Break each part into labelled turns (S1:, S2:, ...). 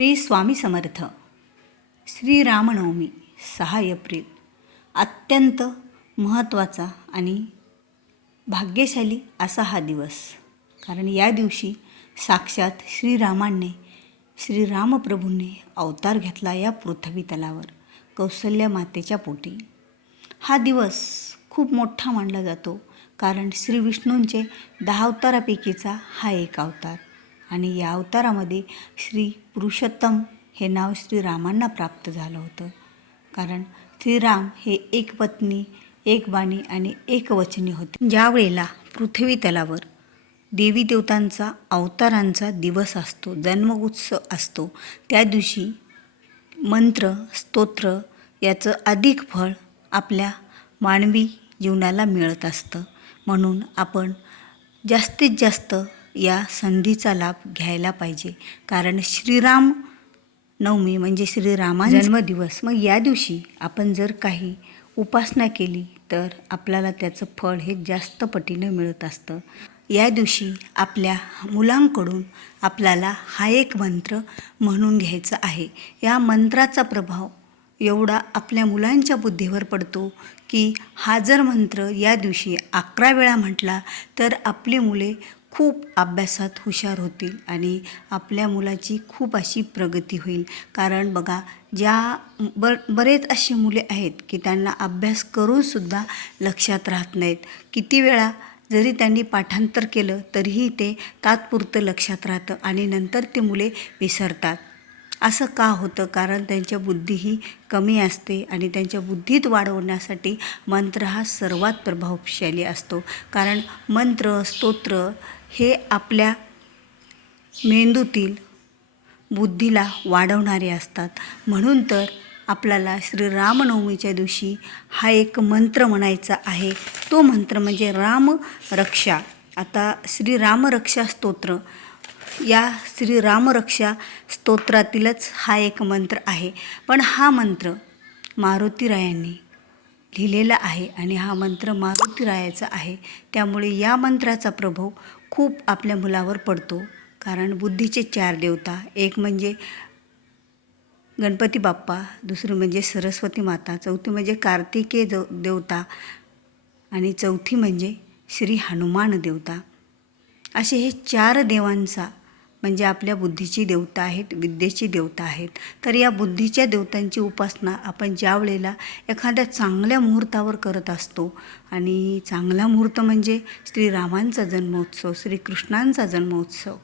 S1: श्री स्वामी समर्थ. श्री रामनवमी सहा एप्रिल. अत्यंत महत्त्वाचा आणि भाग्यशाली असा हा दिवस. कारण या दिवशी साक्षात श्रीरामांनी श्रीरामप्रभूंनी अवतार घेतला या पृथ्वी तलावर कौसल्या मातेच्या पोटी. हा दिवस खूप मोठा मानला जातो कारण श्री विष्णूंचे दहा अवतारापैकीचा हा एक अवतार. आणि या अवतारामध्ये श्री पुरुषोत्तम हे नाव श्रीरामांना प्राप्त झालं होतं. कारण श्रीराम हे एक पत्नी एक बाणी आणि एक वचनी होते. ज्या वेळेला पृथ्वी तलावर देवी देवतांचा अवतारांचा दिवस असतो जन्म उत्सव असतो त्या दिवशी मंत्र स्तोत्र याचं अधिक फळ आपल्या मानवी जीवनाला मिळत असतं. म्हणून आपण जास्तीत जास्त या संधीचा लाभ घ्यायला पाहिजे. कारण श्रीराम नवमी म्हणजे श्रीरामा जन्मदिवस. मग या दिवशी आपण जर काही उपासना केली तर आपल्याला त्याचं फळ हे जास्त पटीनं मिळत असतं. या दिवशी आपल्या मुलांकडून आपल्याला हा एक मंत्र म्हणून घ्यायचा आहे. या मंत्राचा प्रभाव एवढा आपल्या मुलांच्या बुद्धीवर पडतो की हा जर मंत्र या दिवशी अकरा वेळा म्हटला तर आपली मुले खूप अभ्यासात हुशार होतील आणि आपल्या मुलाची खूप अशी प्रगती होईल. कारण बघा ज्या बर बरेच अशी मुले आहेत की त्यांना अभ्यास करूनसुद्धा लक्षात राहत नाहीत. किती वेळा जरी त्यांनी पाठांतर केलं तरीही ते तात्पुरतं लक्षात राहतं आणि नंतर ते मुले विसरतात. असं का होतं? कारण त्यांच्या बुद्धी ही कमी असते आणि त्यांच्या बुद्धीत वाढवण्यासाठी मंत्र हा सर्वात प्रभावशाली असतो. कारण मंत्र स्तोत्र हे आपल्या मेंदूतील बुद्धीला वाढवणारे असतात. म्हणून तर आपल्याला श्रीरामनवमीच्या दिवशी हा एक मंत्र म्हणायचा आहे. तो मंत्र म्हणजे राम रक्षा आता श्री रामरक्षा स्तोत्र या श्री रामरक्षा स्तोत्रातीलच हा एक मंत्र आहे. पण हा मंत्र मारुतीरायांनी लिहिलेला आहे आणि हा मंत्र मारुतीरायाचा आहे. त्यामुळे या मंत्राचा प्रभाव खूप आपल्या मुलावर पडतो. कारण बुद्धीचे चार देवता एक म्हणजे गणपती बाप्पा दुसरी म्हणजे सरस्वती माता चौथी म्हणजे कार्तिकेय देव देवता आणि चौथी म्हणजे श्री हनुमान देवता. असे हे चार देवांचा म्हणजे आपल्या बुद्धीची देवता आहेत विद्येची देवता आहेत. तर या बुद्धीच्या देवतांची उपासना आपण ज्या वेळेला एखाद्या चांगल्या मुहूर्तावर करत असतो आणि चांगला मुहूर्त म्हणजे श्रीरामांचा जन्मोत्सव श्रीकृष्णांचा जन्मोत्सव.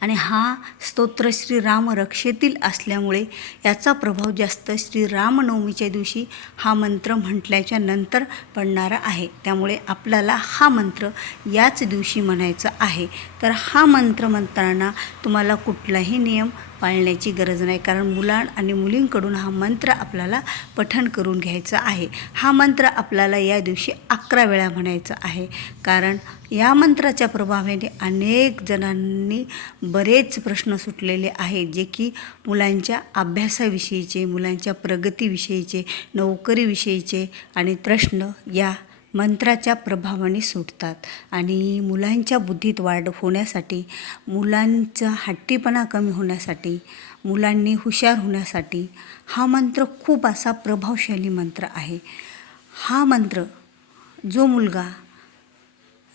S1: आणि हा स्तोत्र श्रीराम रक्षेतील असल्यामुळे याचा प्रभाव जास्त श्रीरामनवमीच्या दिवशी हा मंत्र म्हटल्याच्या नंतर पडणारा आहे. त्यामुळे आपल्याला हा मंत्र याच दिवशी म्हणायचा आहे. तर हा मंत्र म्हणताना तुम्हाला कुठलाही नियम पाळण्याची गरज नाही. कारण मुलां आणि मुलींकडून हा मंत्र आपल्याला पठण करून घ्यायचा आहे. हा मंत्र आपल्याला या दिवशी अकरा वेळा म्हणायचा आहे. कारण या मंत्राच्या प्रभावाने अनेक जणांनी बरेच प्रश्न सुटलेले आहेत. जे की मुलांच्या अभ्यासाविषयीचे मुलांच्या प्रगतीविषयीचे नोकरीविषयीचे आणि प्रश्न या मंत्राच्या प्रभावाने सुटतात आणि मुलांच्या बुद्धीत वाढ होण्यासाठी मुलांचा हट्टीपणा कमी होण्यासाठी मुलांनी हुशार होण्यासाठी हा मंत्र खूप असा प्रभावशाली मंत्र आहे. हा मंत्र जो मुलगा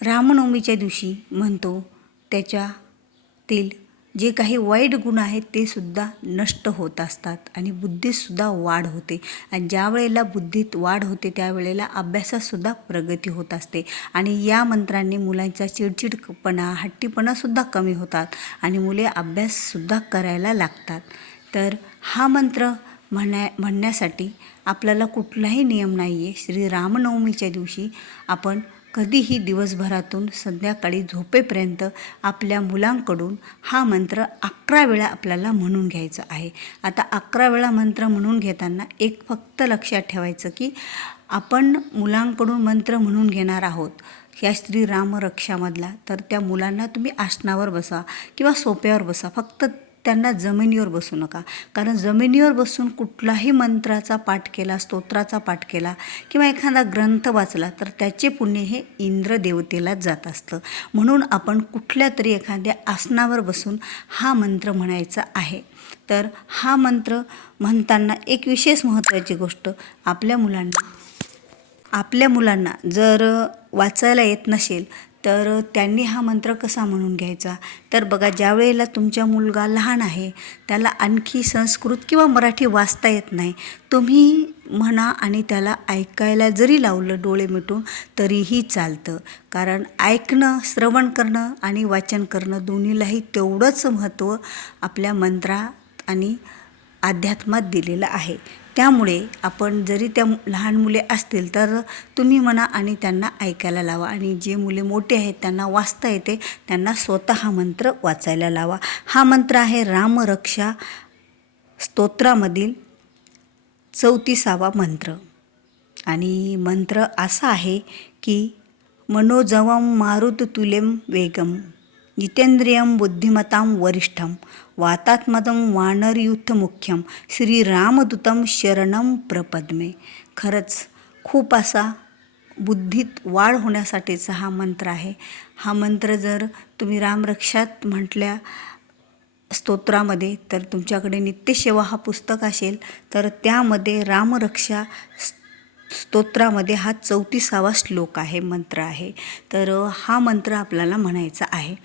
S1: रामनवमीच्या दिवशी म्हणतो त्याच्यातील जे काही वाईट गुण आहेत ते सुद्धा नष्ट होत असतात आणि बुद्धीतसुद्धा वाढ होते. आणि ज्या वेळेला बुद्धीत वाढ होते त्यावेळेला अभ्यासातसुद्धा प्रगती होत असते. आणि या मंत्रांनी मुलांचा चिडचिडपणा हट्टीपणासुद्धा कमी होतात आणि मुले अभ्याससुद्धा करायला लागतात. तर हा मंत्र म्हणा म्हणण्यासाठी आपल्याला कुठलाही नियम नाही आहे श्री रामनवमीच्या दिवशी आपण कधीही दिवसभरातून संध्याकाळी झोपेपर्यंत आपल्या मुलांकडून हा मंत्र अकरा वेळा आपल्याला म्हणून घ्यायचा आहे. आता अकरा वेळा मंत्र म्हणून घेताना एक फक्त लक्षात ठेवायचं की आपण मुलांकडून मंत्र म्हणून घेणार आहोत. या श्रीराम रामरक्षामधला तर त्या मुलांना तुम्ही आसनावर बसा किंवा सोप्यावर बसा. फक्त त्यांना जमिनीवर बसू नका. कारण जमिनीवर बसून कुठलाही मंत्राचा पाठ केला स्तोत्राचा पाठ केला किंवा एखादा ग्रंथ वाचला तर त्याचे पुण्य हे इंद्र देवतेलाच जात असतं. म्हणून आपण कुठल्या तरी एखाद्या आसनावर बसून हा मंत्र म्हणायचा आहे. तर हा मंत्र म्हणताना एक विशेष महत्त्वाची गोष्ट आपल्या मुलांना आपल्या मुलांना जर वाचायला येत नसेल तर त्यांनी हा मंत्र कसा म्हणून घ्यायचा? तर बघा ज्या वेळेला तुमचा मुलगा लहान आहे त्याला आणखी संस्कृत किंवा मराठी वाचता येत नाही तुम्ही म्हणा आणि त्याला ऐकायला जरी लावलं डोळे मिटून तरीही चालतं. कारण ऐकणं श्रवण करणं आणि वाचन करणं दोन्हीलाही तेवढंच महत्त्व आपल्या मंत्रात आणि अध्यात्मात दिलेलं आहे. त्यामुळे आपण जरी त्या लहान मुले असतील तर तुम्ही म्हणा आणि त्यांना ऐकायला लावा. आणि जे मुले मोठे आहेत त्यांना वाचता येते. त्यांना स्वतः हा मंत्र वाचायला लावा. हा मंत्र आहे रामरक्षा स्तोत्रामधील चौतीसावा मंत्र. आणि मंत्र असा आहे की मनोजवम मारुत तुलेम वेगम. जितेंद्रियम बुद्धिमतां वरिष्ठम वातात्मदम वानरयुथ मुख्यम श्रीरामदूतम शरणम प्रपद्मे। खरंच खूप असा बुद्धीत वाढ होण्यासाठीचा हा मंत्र आहे. हा मंत्र जर तुम्ही रामरक्षात म्हटल्या स्तोत्रामध्ये तर तुमच्याकडे नित्यसेवा हा पुस्तक असेल तर त्यामध्ये रामरक्षा स्तोत्रामध्ये हा चौतीसावा श्लोक आहे मंत्र आहे. तर हा मंत्र आपल्याला म्हणायचा आहे.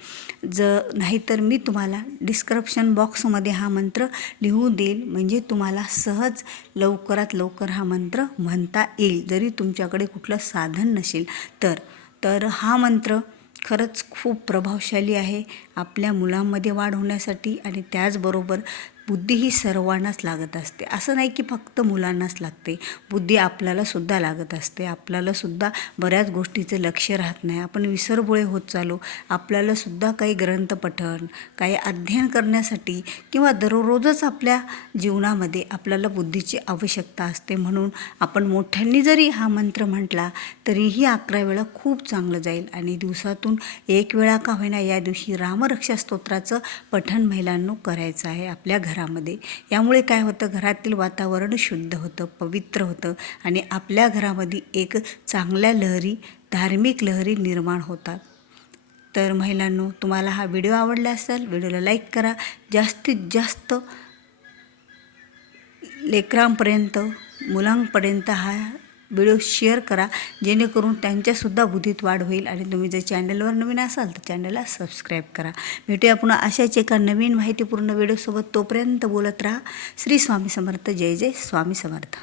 S1: ज नाहीतर मी तुम्हाला डिस्क्रिप्शन बॉक्समध्ये हा मंत्र लिहून देईल म्हणजे तुम्हाला सहज लवकरात लवकर हा मंत्र म्हणता येईल जरी तुमच्याकडे कुठलं साधन नसेल. तर तर हा मंत्र खरंच खूप प्रभावशाली आहे. आपल्या मुलांमध्ये वाढ होण्यासाठी आणि त्याचबरोबर बुद्धी ही सर्वांनाच लागत असते. असं नाही की फक्त मुलांनाच लागते. बुद्धी आपल्यालासुद्धा लागत असते. आपल्यालासुद्धा बऱ्याच गोष्टीचं लक्ष राहत नाही. आपण विसरबोळे होत चालू. आपल्यालासुद्धा काही ग्रंथ पठण काही अध्ययन करण्यासाठी किंवा दररोजच आपल्या जीवनामध्ये आपल्याला बुद्धीची आवश्यकता असते म्हणून आपण मोठ्यांनी जरी हा मंत्र म्हटला तरीही अकरा वेळा खूप चांगलं जाईल. आणि दिवसातून एक वेळा का होईना या दिवशी रामरक्षा स्तोत्राचं पठण महिलांनो करायचं आहे. आपल्या घरामध्ये. यामुळे काय होतं घरातील वातावरण शुद्ध होतं पवित्र होतं आणि आपल्या घरामध्ये एक चांगल्या लहरी धार्मिक लहरी निर्माण होतात. तर महिलांनो तुम्हाला हा व्हिडिओ आवडला असेल व्हिडिओला लाईक करा. जास्तीत जास्त लेकरांपर्यंत मुलांपर्यंत हा व्हिडिओ शेअर करा जेणेकरून त्यांच्यासुद्धा बुद्धीत वाढ होईल आणि तुम्ही जर चॅनलवर नवीन असाल तर चॅनलला सबस्क्राईब करा. भेटूया पुन्हा अशाच एका नवीन माहितीपूर्ण व्हिडिओसोबत तोपर्यंत बोलत राहा. श्री स्वामी समर्थ. जय जय स्वामी समर्थ.